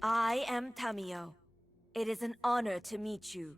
I am Tamio. It is an honor to meet you.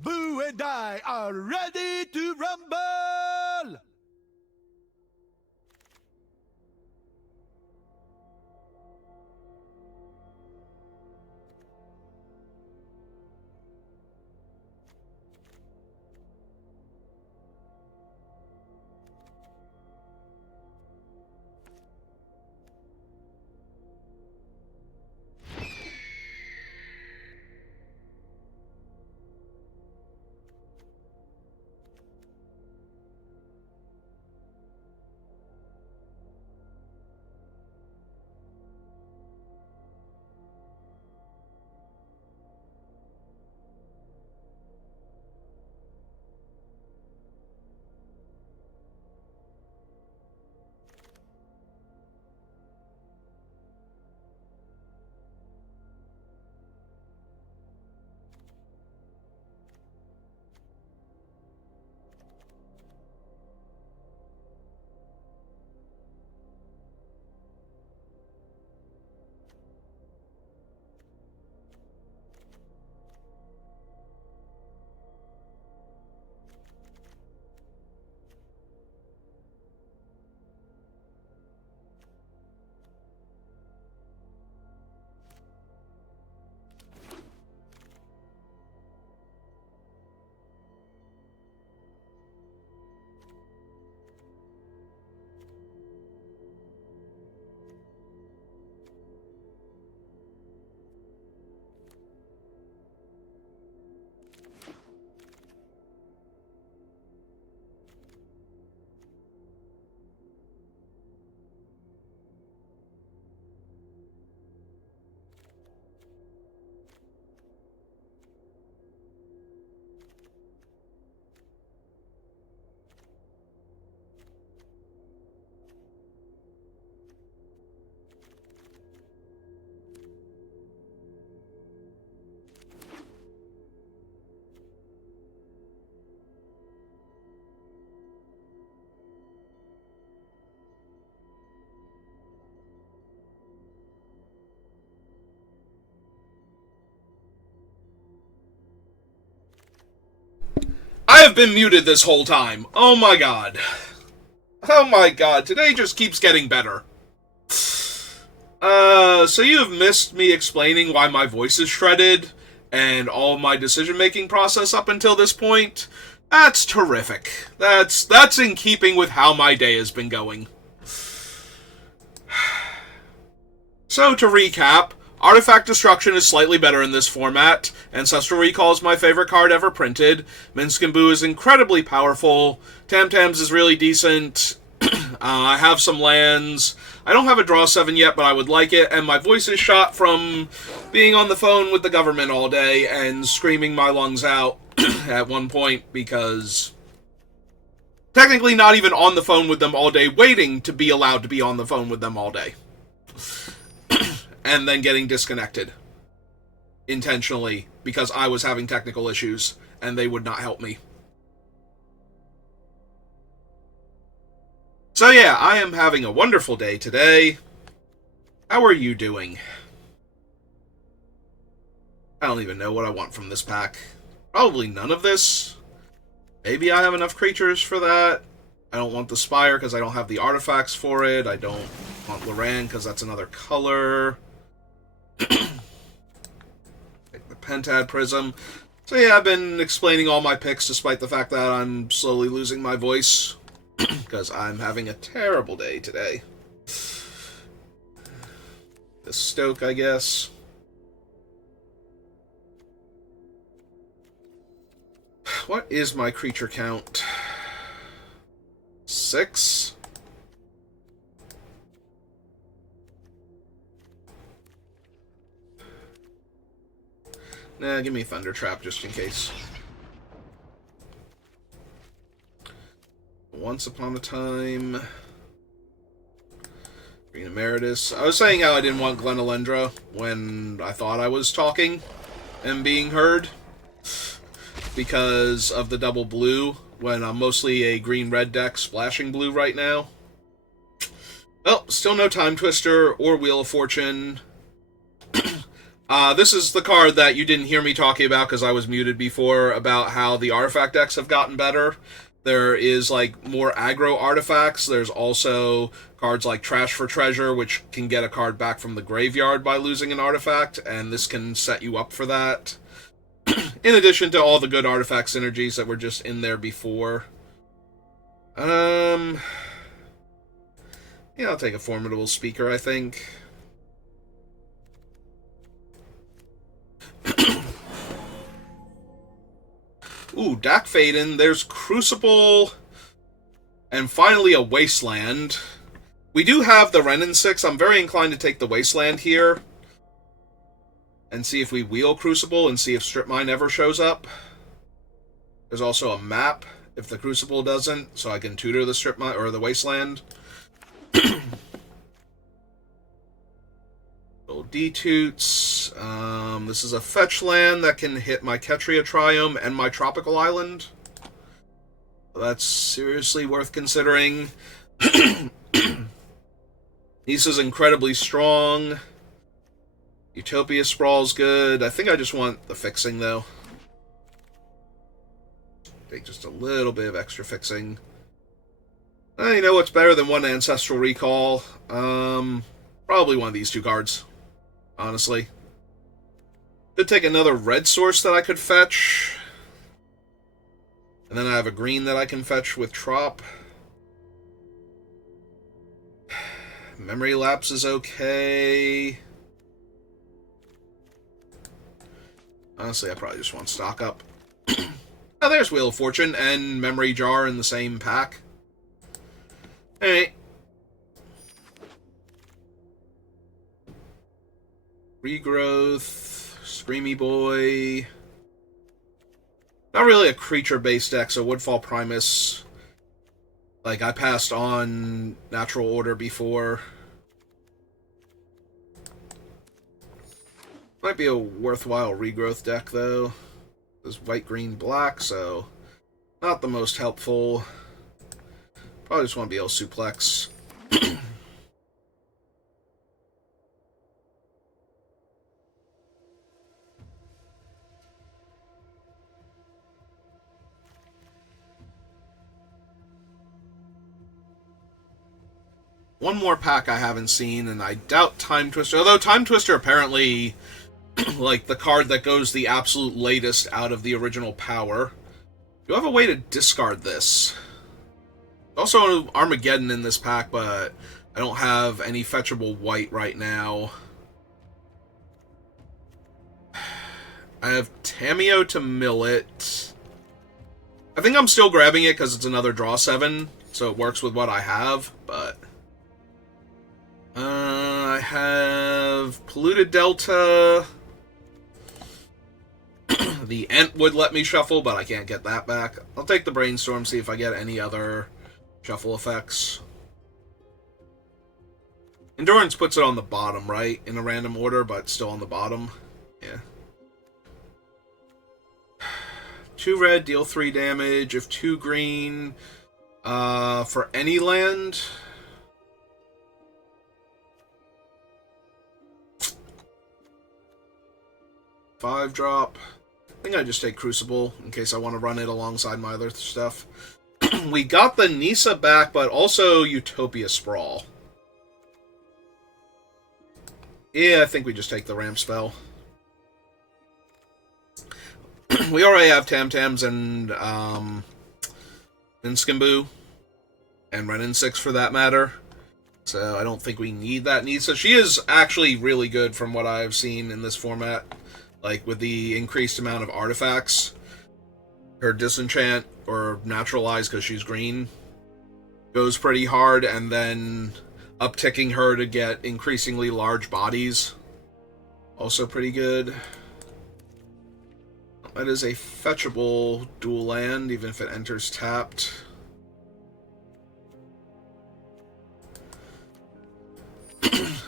Boo and I are ready to rumble! have been muted this whole time. Oh my god. Oh my god, today just keeps getting better. So you have missed me explaining why my voice is shredded and all my decision-making process up until this point. That's terrific. That's in keeping with how my day has been going. So, to recap, Artifact Destruction is slightly better in this format, Ancestral Recall is my favorite card ever printed, Minsk and Boo is incredibly powerful, Tam Tams is really decent, I have some lands, I don't have a draw 7 yet, but I would like it, and my voice is shot from being on the phone with the government all day and screaming my lungs out at one point, because technically not even on the phone with them all day, waiting to be allowed to be on the phone with them all day. And then getting disconnected. Intentionally, because I was having technical issues, and they would not help me. So yeah, I am having a wonderful day today. How are you doing? I don't even know what I want from this pack. Probably none of this. Maybe I have enough creatures for that. I don't want the Spire because I don't have the artifacts for it. I don't want Loran because that's another color. Take the Pentad Prism. So yeah, I've been explaining all my picks despite the fact that I'm slowly losing my voice. Because I'm having a terrible day today. The Stoke, I guess. What is my creature count? 6? Nah, give me Thunder Trap just in case. Once upon a time. Green Emeritus. I was saying how I didn't want Glenalendra when I thought I was talking and being heard. Because of the double blue, when I'm mostly a green-red deck splashing blue right now. Well, still no Time Twister or Wheel of Fortune. This is the card that you didn't hear me talking about because I was muted before, about how the artifact decks have gotten better. There is, like, more aggro artifacts. There's also cards like Trash for Treasure, which can get a card back from the graveyard by losing an artifact, and this can set you up for that. In addition to all the good artifact synergies that were just in there before. Yeah, I'll take a Formidable Speaker, I think. Ooh, Dak Faden, there's Crucible, and finally a Wasteland. We do have the Renin 6. I'm very inclined to take the Wasteland here. And see if we wheel Crucible and see if Strip Mine ever shows up. There's also a map if the Crucible doesn't, so I can tutor the Strip Mine or the Wasteland. Little D-Toots. This is a fetch land that can hit my Ketria Triome and my Tropical Island. That's seriously worth considering. Nisa's incredibly strong. Utopia Sprawl's good. I think I just want the fixing, though. Take just a little bit of extra fixing. You know what's better than one Ancestral Recall? Probably one of these two cards. Honestly. Could take another red source that I could fetch. And then I have a green that I can fetch with Trop. Memory Lapse is okay. Honestly, I probably just want stock up. Oh, there's Wheel of Fortune and Memory Jar in the same pack. Alright. Regrowth, Screamy Boy. Not really a creature-based deck, so Woodfall Primus. Like, I passed on Natural Order before. Might be a worthwhile regrowth deck, though. There's white, green, black, so not the most helpful. Probably just want to be able to suplex. one more pack I haven't seen, and I doubt Time Twister. Although Time Twister apparently, like, the card that goes the absolute latest out of the original power. Do I have a way to discard this? Also Armageddon in this pack, but I don't have any fetchable white right now. I have Tameo to mill it. I think I'm still grabbing it because it's another draw 7, so it works with what I have, but... I have Polluted Delta. The Ent would let me shuffle, but I can't get that back. I'll take the Brainstorm, see if I get any other shuffle effects. Endurance puts it on the bottom, right? In a random order, but still on the bottom. Yeah. 2 red, deal 3 damage. If 2 green, for any land. Five drop. I think I just take Crucible in case I want to run it alongside my other stuff. We got the Nisa back, but also Utopia Sprawl. Yeah, I think we just take the ramp spell. We already have Tam-Tams and Skimbu. And Renin 6 for that matter. So I don't think we need that Nisa. She is actually really good from what I've seen in this format. Like, with the increased amount of artifacts. Her Disenchant, or Naturalize because she's green, goes pretty hard, and then upticking her to get increasingly large bodies. Also pretty good. That is a fetchable dual land, even if it enters tapped.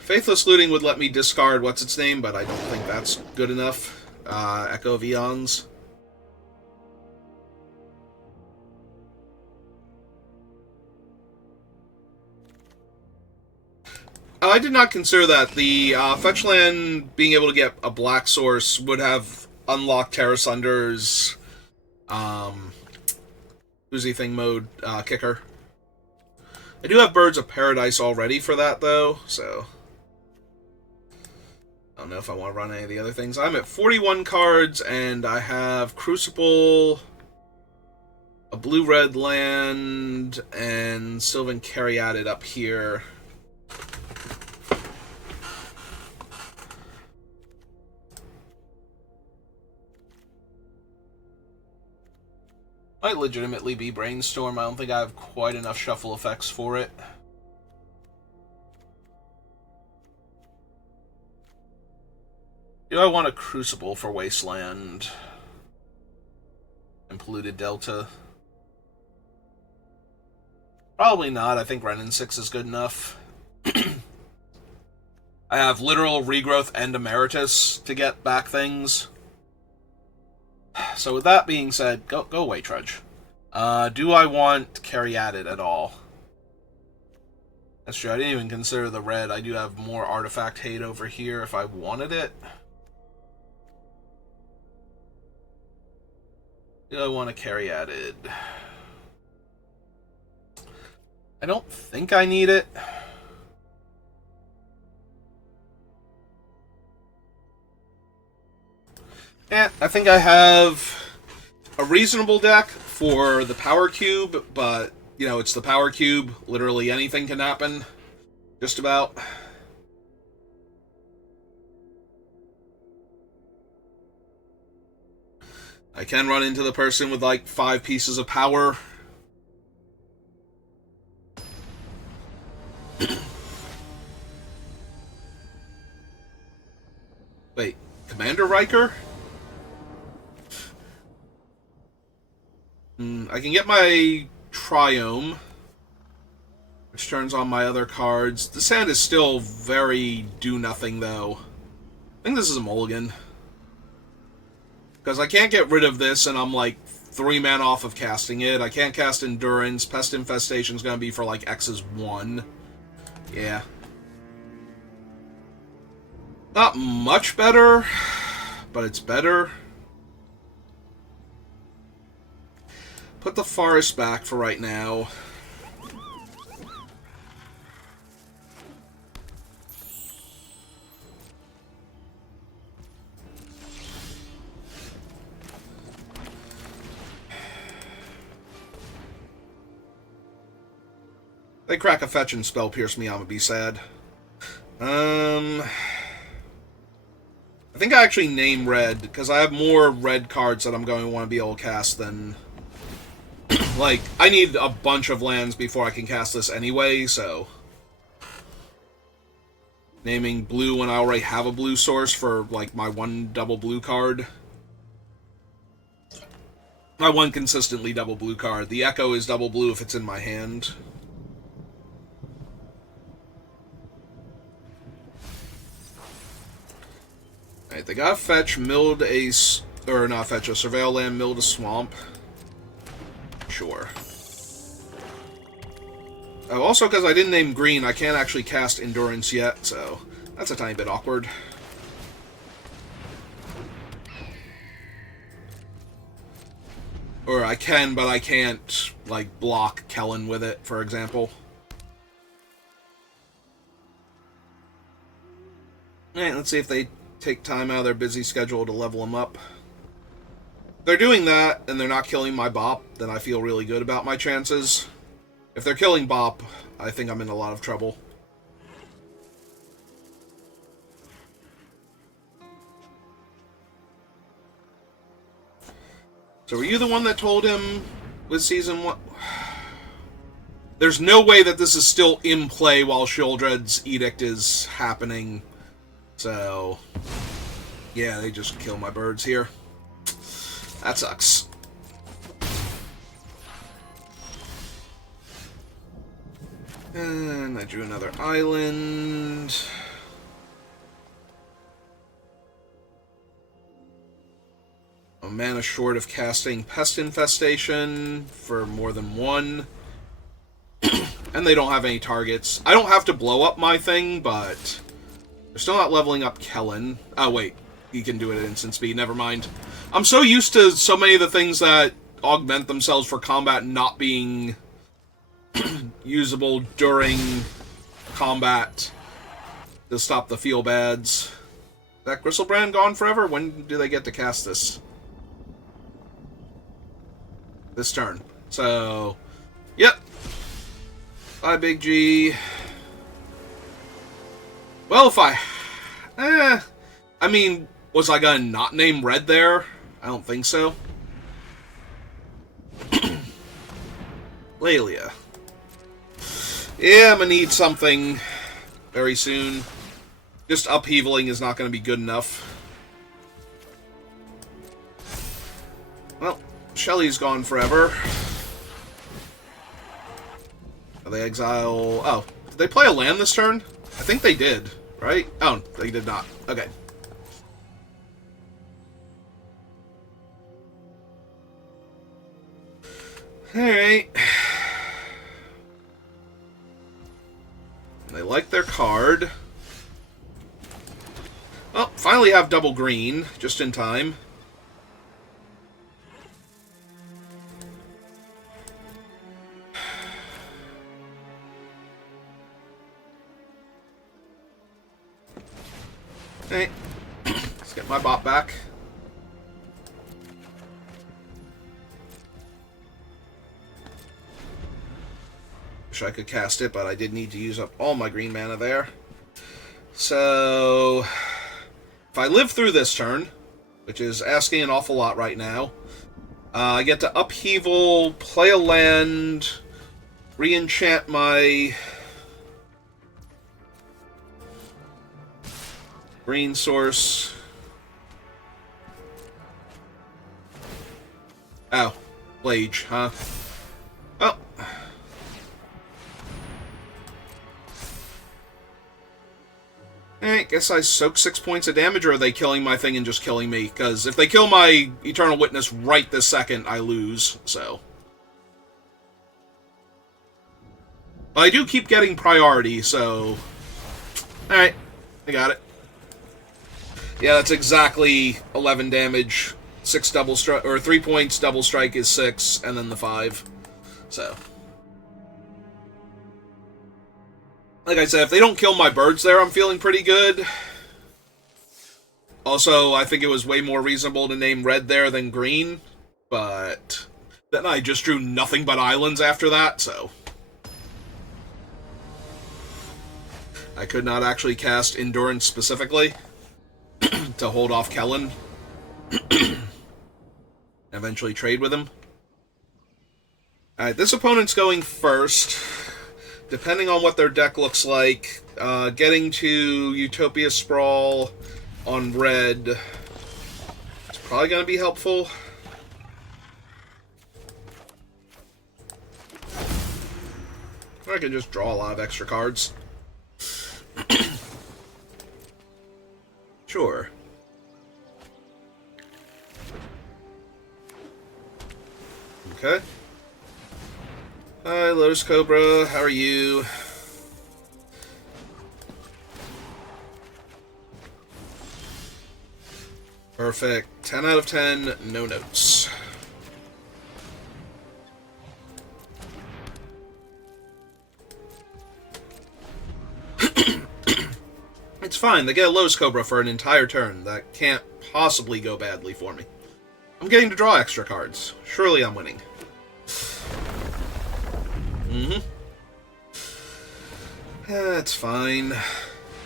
Faithless Looting would let me discard what's-its-name, but I don't think that's good enough. Echo of Eons. I did not consider that. The fetch land being able to get a black source would have unlocked Terra Sunder's Uzi Thing mode kicker. I do have Birds of Paradise already for that, though, so I don't know if I want to run any of the other things. I'm at 41 cards, and I have Crucible, a blue-red land, and Sylvan Caryatid up here. Might legitimately be Brainstorm. I don't think I have quite enough shuffle effects for it. Do I want a Crucible for Wasteland and Polluted Delta? Probably not. I think Renin 6 is good enough. I have Literal Regrowth and Emeritus to get back things. So with that being said, go away, Trudge. Do I want Caryatid at all? That's true, I didn't even consider the red. I do have more artifact hate over here if I wanted it. Do I want a Caryatid? I don't think I need it. Yeah, I think I have a reasonable deck for the Power Cube, but, you know, it's the Power Cube. Literally anything can happen. Just about. I can run into the person with, like, 5 pieces of power. Wait, Commander Riker? I can get my Triome, which turns on my other cards. The sand is still very do-nothing, though. I think this is a mulligan. Because I can't get rid of this, and I'm, like, 3 mana off of casting it. I can't cast Endurance. Pest Infestation's gonna be for, like, X's 1. Yeah. Not much better, but it's better. Put the forest back for right now. They crack a fetch and spell pierce me, I'm gonna be sad. I think I actually name red, because I have more red cards that I'm going to want to be able to cast than... like, I need a bunch of lands before I can cast this anyway, so... naming blue when I already have a blue source for, like, my one double blue card. My one consistently double blue card. The Echo is double blue if it's in my hand. Alright, they got fetch, milled a... or not fetch, a surveil land, milled a swamp. Sure. Oh, also, because I didn't name green, I can't actually cast Endurance yet, so that's a tiny bit awkward. Or I can, but I can't, like, block Kellen with it, for example. Alright, let's see if they take time out of their busy schedule to level him up. If they're doing that, and they're not killing my Bop, then I feel really good about my chances. If they're killing Bop, I think I'm in a lot of trouble. So were you the one that told him with Season 1? There's no way that this is still in play while Sheoldred's Edict is happening. So... yeah, they just kill my birds here. That sucks. And I drew another island. A mana short of casting Pest Infestation for more than one. And they don't have any targets. I don't have to blow up my thing, but... they're still not leveling up Kellen. Oh, wait. He can do it at instant speed. Never mind. I'm so used to so many of the things that augment themselves for combat not being usable during combat to stop the feel-bads. Is that Gristlebrand gone forever? When do they get to cast this? This turn. So, yep. Bye, Big G. Well, if I... I mean, was I gonna not name red there? I don't think so. Lelia. Yeah, I'm gonna need something very soon. Just upheavaling is not gonna be good enough. Well, Shelly's gone forever. They exile... oh, did they play a land this turn? I think they did, right? Oh, they did not. Okay. Alright. They like their card. Well, finally have double green, just in time. Hey, let's get my bot back. Wish I could cast it, but I did need to use up all my green mana there. So, if I live through this turn, which is asking an awful lot right now, I get to upheaval, play a land, re-enchant my green source. Oh, Blage, huh? Oh. Alright, guess I soak 6 points of damage, or are they killing my thing and just killing me? Because if they kill my Eternal Witness right this second, I lose, so. But I do keep getting priority, so... alright, I got it. Yeah, that's exactly 11 damage. 6 double strike, or 3 points, double strike is 6, and then the 5. So. Like I said, if they don't kill my birds there, I'm feeling pretty good. Also, I think it was way more reasonable to name red there than green. But then I just drew nothing but islands after that, so. I could not actually cast Endurance specifically to hold off Kellen. Eventually trade with him. Alright, this opponent's going first. Depending on what their deck looks like, getting to Utopia Sprawl on red is probably going to be helpful. Or I can just draw a lot of extra cards. Sure. Okay. Hi, Lotus Cobra. How are you? Perfect. 10 out of 10. No notes. It's fine. They get a Lotus Cobra for an entire turn. That can't possibly go badly for me. I'm getting to draw extra cards. Surely I'm winning. That's fine.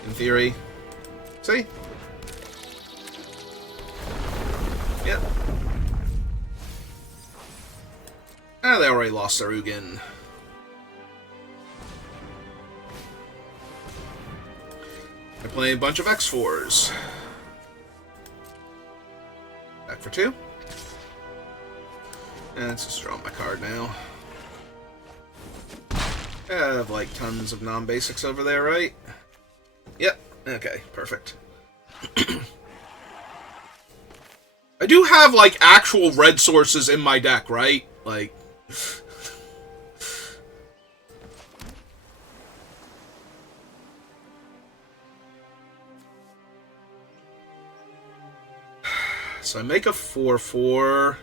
In theory. See? Yep. Ah, they already lost their Ugin. They're playing a bunch of X4s. Back for 2. And let's just draw my card now. I have, like, tons of non-basics over there, right? Yep. Okay, perfect. I do have, like, actual red sources in my deck, right? Like... So I make a 4/4...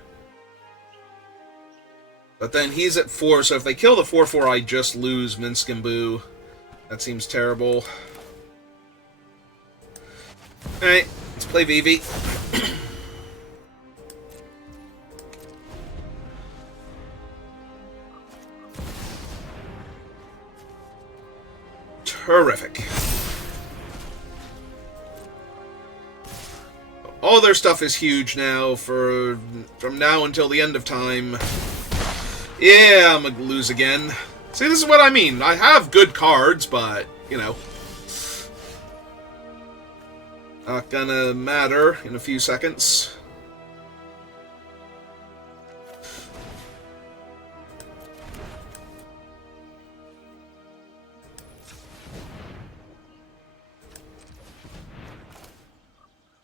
But then he's at 4, so if they kill the 4/4, I just lose Minsk and Boo. That seems terrible. Alright, let's play Vivi. Terrific. All their stuff is huge now from now until the end of time. Yeah, I'm gonna lose again. See, this is what I mean. I have good cards, but, you know. Not gonna matter in a few seconds.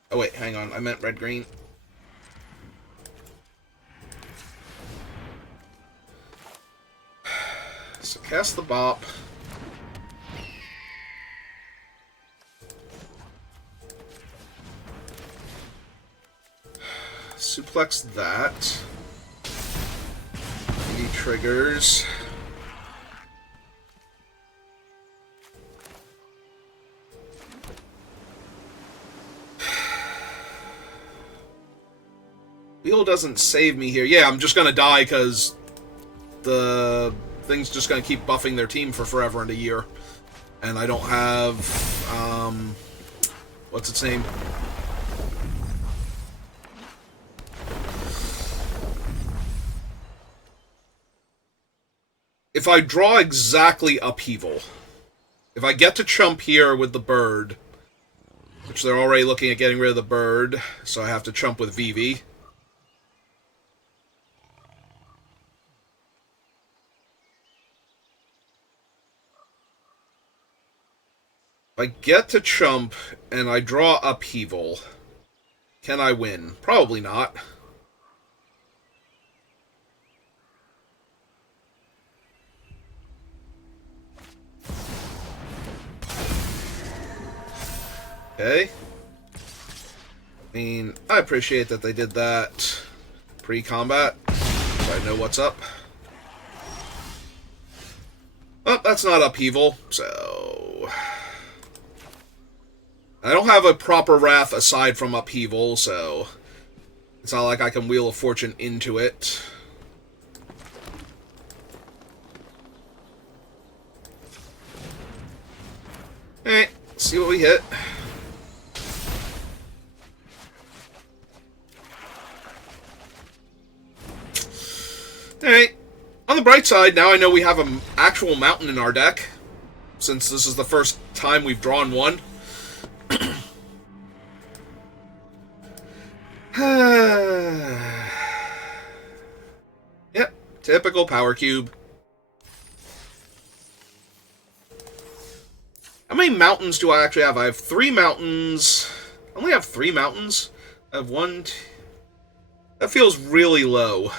Oh wait, hang on. I meant red-green. So cast the bop. Suplex that. Any triggers. Wheel doesn't save me here. Yeah, I'm just gonna die because the thing's just gonna keep buffing their team for forever and a year. And I don't have, what's its name? If I draw exactly Upheaval, if I get to chump here with the bird, which they're already looking at getting rid of the bird, so I have to chump with Vivi. If I get to chump and I draw Upheaval, can I win? Probably not. Okay. I mean, I appreciate that they did that pre-combat, so I know what's up. Oh, that's not Upheaval, so... I don't have a proper Wrath aside from Upheaval, so... It's not like I can Wheel of Fortune into it. Eh. see what we hit. Alright. On the bright side, now I know we have an actual mountain in our deck, since this is the first time we've drawn one. Yep, typical power cube. How many mountains do I actually have? I have 3 mountains. I only have 3 mountains. I have 1, 2... That feels really low.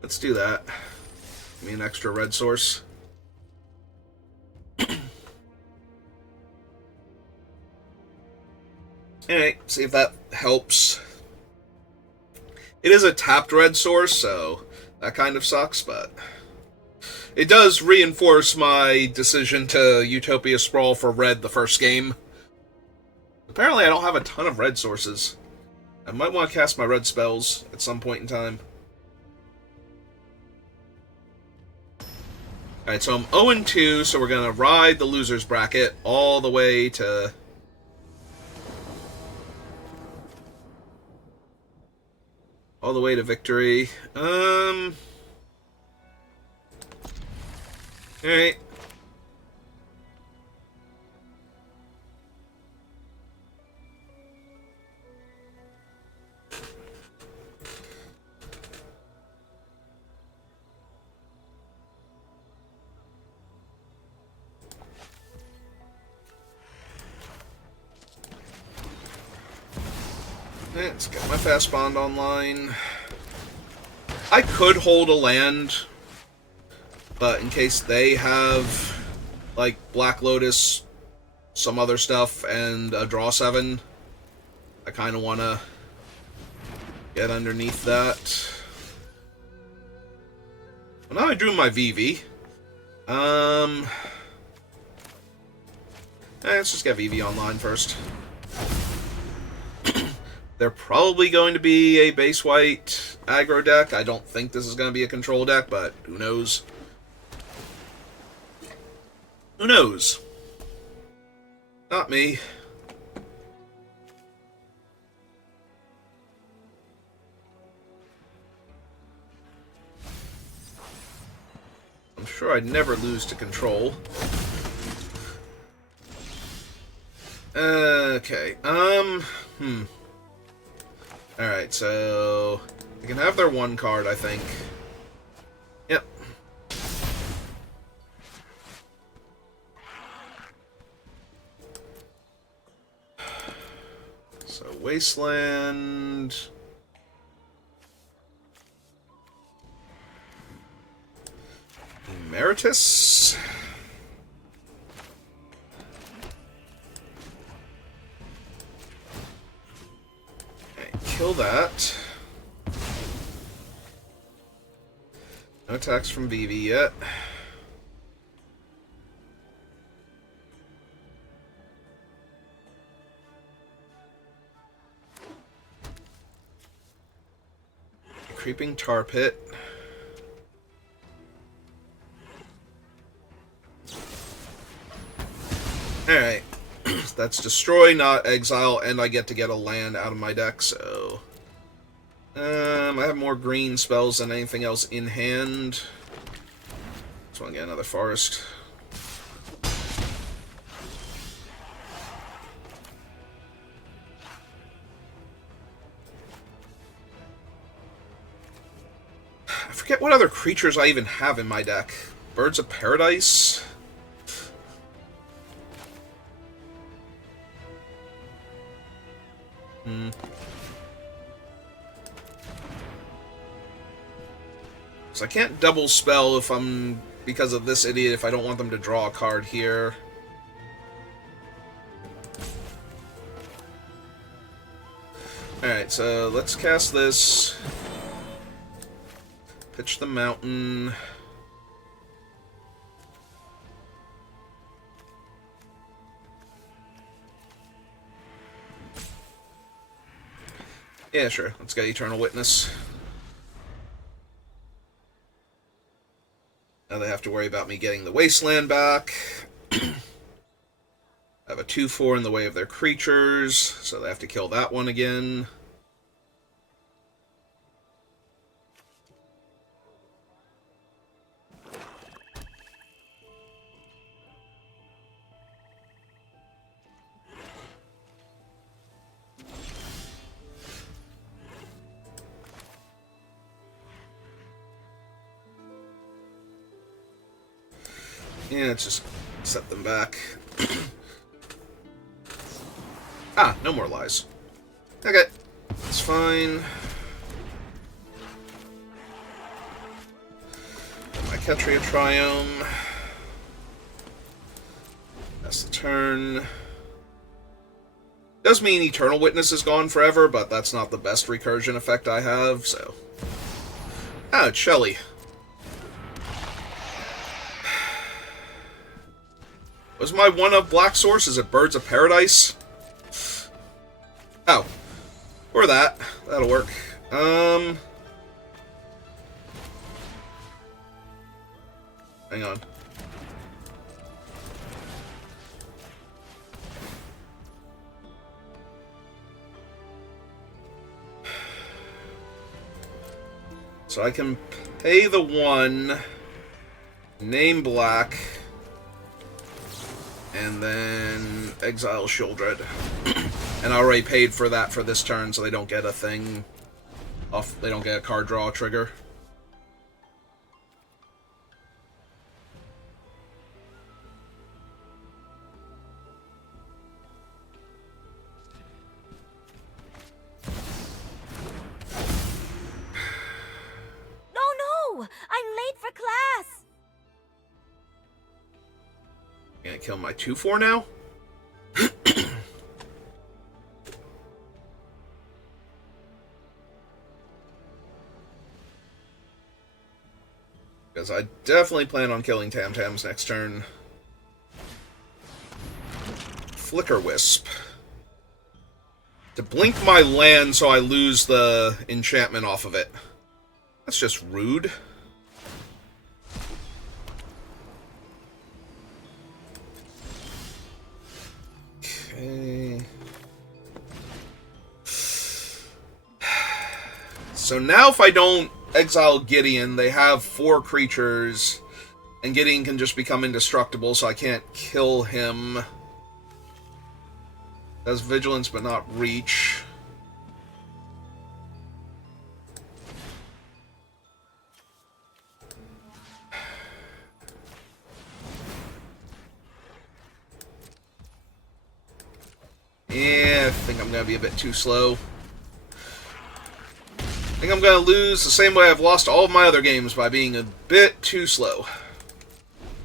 Let's do that. Give me an extra red source. Alright, see if that helps. It is a tapped red source, so that kind of sucks, but it does reinforce my decision to Utopia Sprawl for red the first game. Apparently I don't have a ton of red sources. I might want to cast my red spells at some point in time. Alright, so I'm 0-2, so we're going to ride the loser's bracket all the way to... all the way to victory. Alright. Let's get my fast bond online. I could hold a land, but in case they have, like, Black Lotus, some other stuff, and a draw 7, I kind of want to get underneath that. Well, now I drew my VV. Let's just get VV online first. They're probably going to be a base white aggro deck. I don't think this is going to be a control deck, but who knows? Who knows? Not me. I'm sure I'd never lose to control. Okay, Alright, so... they can have their 1 card, I think. Yep. So, Wasteland... Emeritus... Kill that. No attacks from VV yet. Creeping Tar Pit. Alright. That's destroy, not exile, and I get to get a land out of my deck, so... I have more green spells than anything else in hand. Just want to get another forest. I forget what other creatures I even have in my deck. Birds of Paradise? So I can't double spell if I'm... because of this idiot, if I don't want them to draw a card here. Alright, so let's cast this. Pitch the mountain. Yeah, sure. Let's get Eternal Witness. worry about me getting the wasteland back. I have a 2/4 in the way of their creatures, so they have to kill that one again. Yeah, let's just set them back. Ah, no more lies. Okay, that's fine. My Ketria Triome. That's the turn. Does mean Eternal Witness is gone forever, but that's not the best recursion effect I have, so... Ah, it's Shelly. Was my one of black source? Is it Birds of Paradise? Oh. Or that. That'll work. Hang on. So I can pay the one, name black, and then exile Sheoldred. And I already paid for that for this turn, so they don't get a thing off. They don't get a card draw trigger. No! I'm late for class! Gonna kill my 2/4 now? Because I definitely plan on killing Tam-Tams next turn. Flicker Wisp. To blink my land so I lose the enchantment off of it. That's just rude. Okay. So now if I don't exile Gideon, they have 4 creatures, and Gideon can just become indestructible, so I can't kill him. Does Vigilance, but not Reach. Yeah, I think I'm going to be a bit too slow. I think I'm going to lose the same way I've lost all of my other games, by being a bit too slow.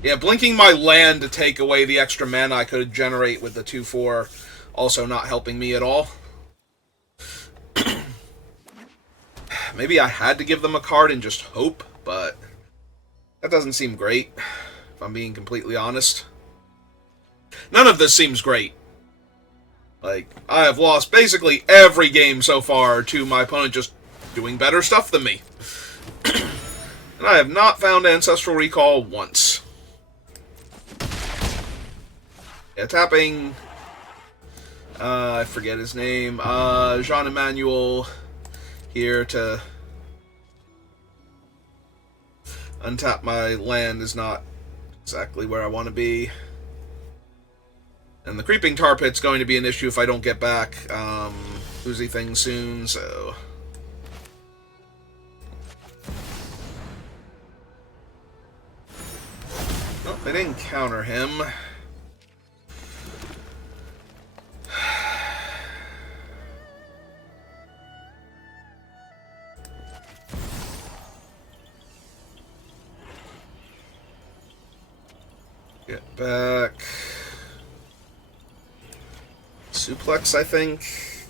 Yeah, blinking my land to take away the extra mana I could generate with the 2/4, also not helping me at all. Maybe I had to give them a card and just hope, but that doesn't seem great, if I'm being completely honest. None of this seems great. Like, I have lost basically every game so far to my opponent just doing better stuff than me. And I have not found Ancestral Recall once. Yeah, tapping... I forget his name. Jean-Emmanuel here to untap my land is not exactly where I want to be. And the Creeping Tar Pit's going to be an issue if I don't get back Oozy Thing soon, so... Oh, they didn't counter him. Get back. Suplex, I think.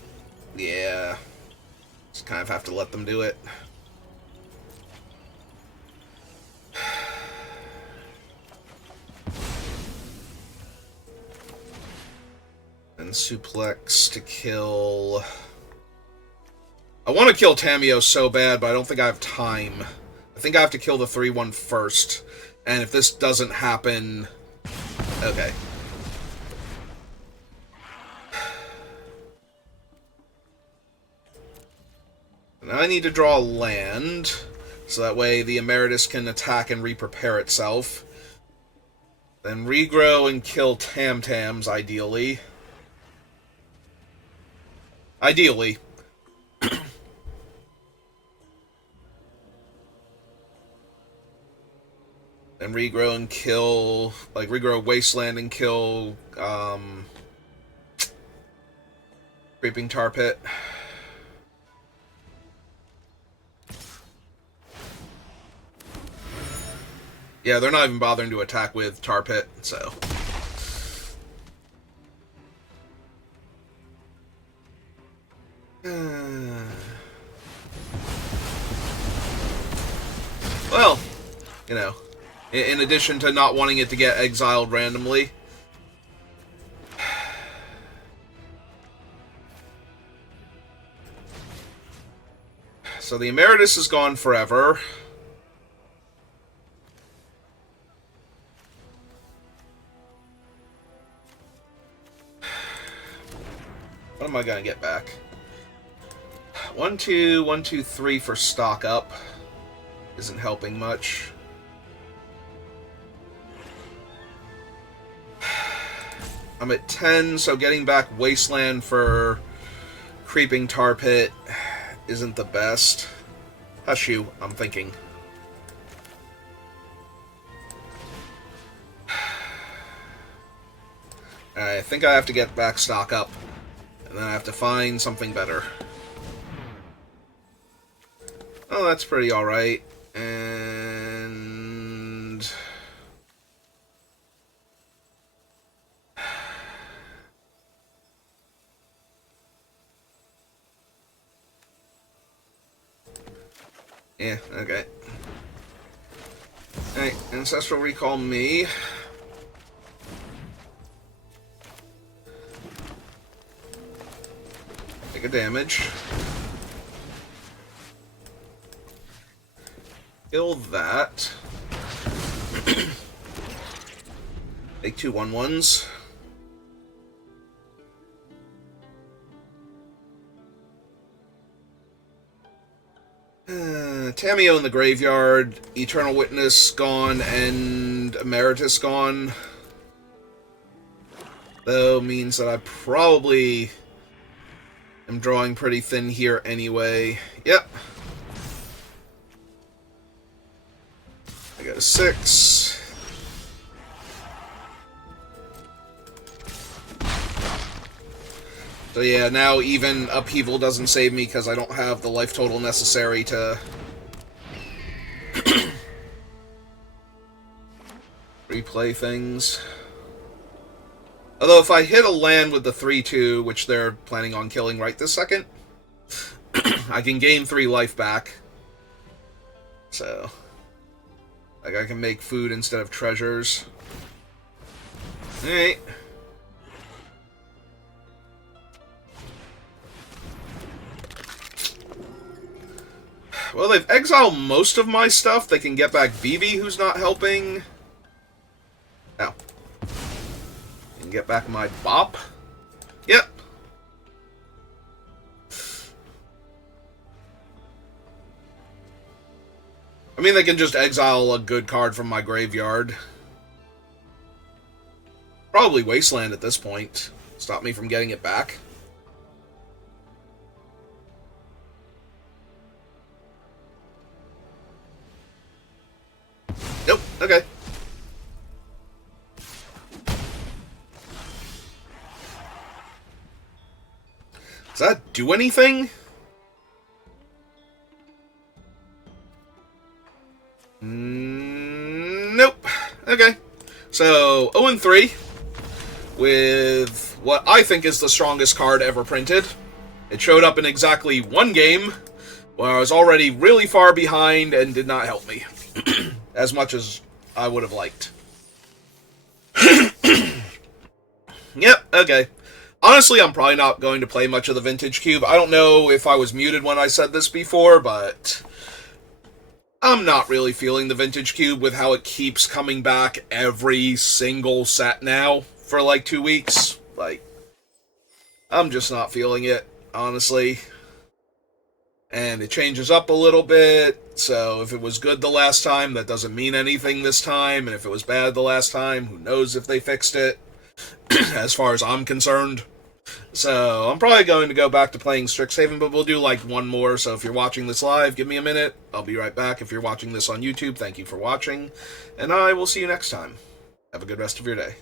Yeah. Just kind of have to let them do it. And suplex to kill... I want to kill Tamio so bad, but I don't think I have time. I think I have to kill the 3/1 first. And if this doesn't happen... Okay. Now I need to draw land, so that way the Emeritus can attack and re-prepare itself. Then regrow and kill Tam-Tams, ideally. Ideally. And regrow and kill... Like, regrow Wasteland and kill... Creeping Tar Pit. Yeah, they're not even bothering to attack with Tar Pit, so... Well, you know, in addition to not wanting it to get exiled randomly... So the Emeritus is gone forever. What am I gonna get back? 1, 2, 1, 2, 3 for stock up. Isn't helping much. I'm at 10, so getting back Wasteland for Creeping Tar Pit isn't the best. Hush you, I'm thinking. I think I have to get back stock up. And then I have to find something better. Oh, that's pretty alright. And... yeah, okay. Alright, Ancestral Recall me. Take a damage. Kill that. Take 2 1/1s. Tamio in the graveyard, Eternal Witness gone, and Emeritus gone. Though means that I probably am drawing pretty thin here anyway. Yep. I got a 6. So yeah, now even Upheaval doesn't save me because I don't have the life total necessary to replay things. Although if I hit a land with the 3-2, which they're planning on killing right this second, I can gain 3 life back. So, like, I can make food instead of treasures. Alright. Well, they've exiled most of my stuff. They can get back Vivi, who's not helping. Ow. Can get back my Bop. Yep. I mean, they can just exile a good card from my graveyard. Probably Wasteland at this point. Stop me from getting it back. Nope. Okay. Does that do anything? Nope. Okay. So, 0-3 with what I think is the strongest card ever printed. It showed up in exactly one game where I was already really far behind and did not help me. As much as I would have liked. Yep, okay. Honestly, I'm probably not going to play much of the Vintage Cube. I don't know if I was muted when I said this before, but I'm not really feeling the Vintage Cube with how it keeps coming back every single set now for like 2 weeks. Like, I'm just not feeling it, honestly. And it changes up a little bit, so if it was good the last time, that doesn't mean anything this time, and if it was bad the last time, who knows if they fixed it, as far as I'm concerned. So, I'm probably going to go back to playing Strixhaven, but we'll do like one more, so if you're watching this live, give me a minute. I'll be right back. If you're watching this on YouTube, thank you for watching, and I will see you next time. Have a good rest of your day.